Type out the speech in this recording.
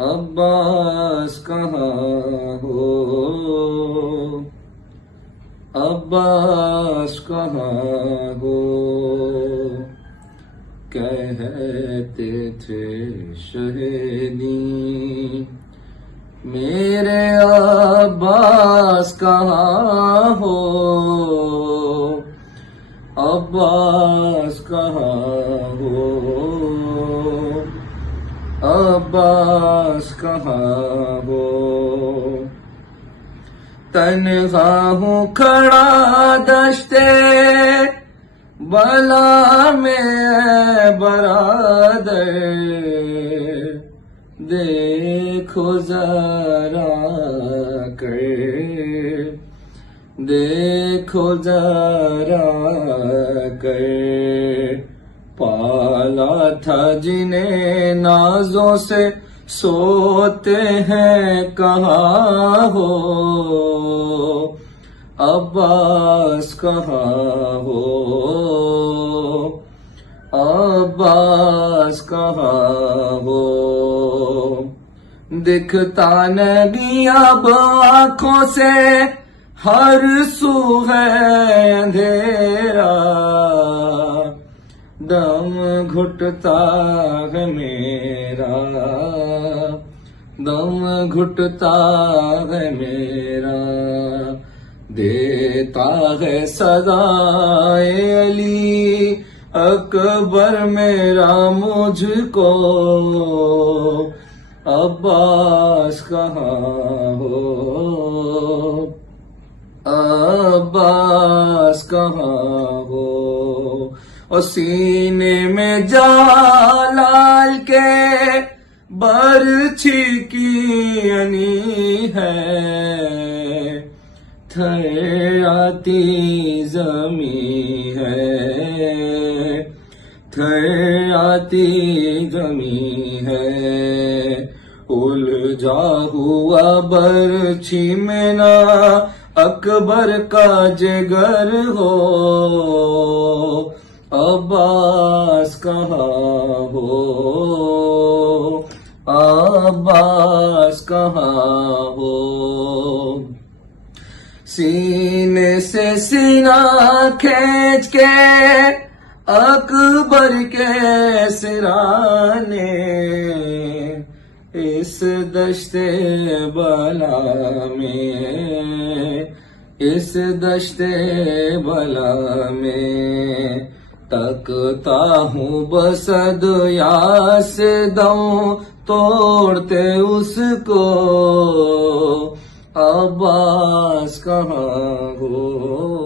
عباس کہاں ہو، عباس کہاں ہو، کہتے تھے شہیدی میرے عباس کہاں ہو، عباس کہاں ہو، عباس کہاں ہو، تنہا ہوں کھڑا دشتے بلا میں برادر، دیکھو ذرا کر، دیکھو ذرا کر، پالا تھا جنہیں نازوں سے سوتے ہیں کہاں ہو، عباس کہاں ہو، عباس کہاں ہو، دکھتا نہیں اب آنکھوں سے ہر سو ہے اندھیرا، دم گھٹتا ہے میرا، دم گھٹتا ہے میرا، دیتا ہے سزائے علی اکبر میرا مجھ کو، عباس کہاں ہو، عباس کہاں ہو، اور سینے میں جلال کے برچھی کی انی ہے، تھے آتی زمیں ہے، تھے آتی زمیں ہے، الجھا ہوا برچھی میں نہ اکبر کا جگر ہو، عباس کہاں ہو، عباس کہاں ہو، سینے سے سینہ کھینچ کے اکبر کے سرانے، اس دشت بلا میں، اس دشت بلا میں، تکتا ہوں بسد یا سے دوں توڑتے اس کو، عباس کہاں ہو،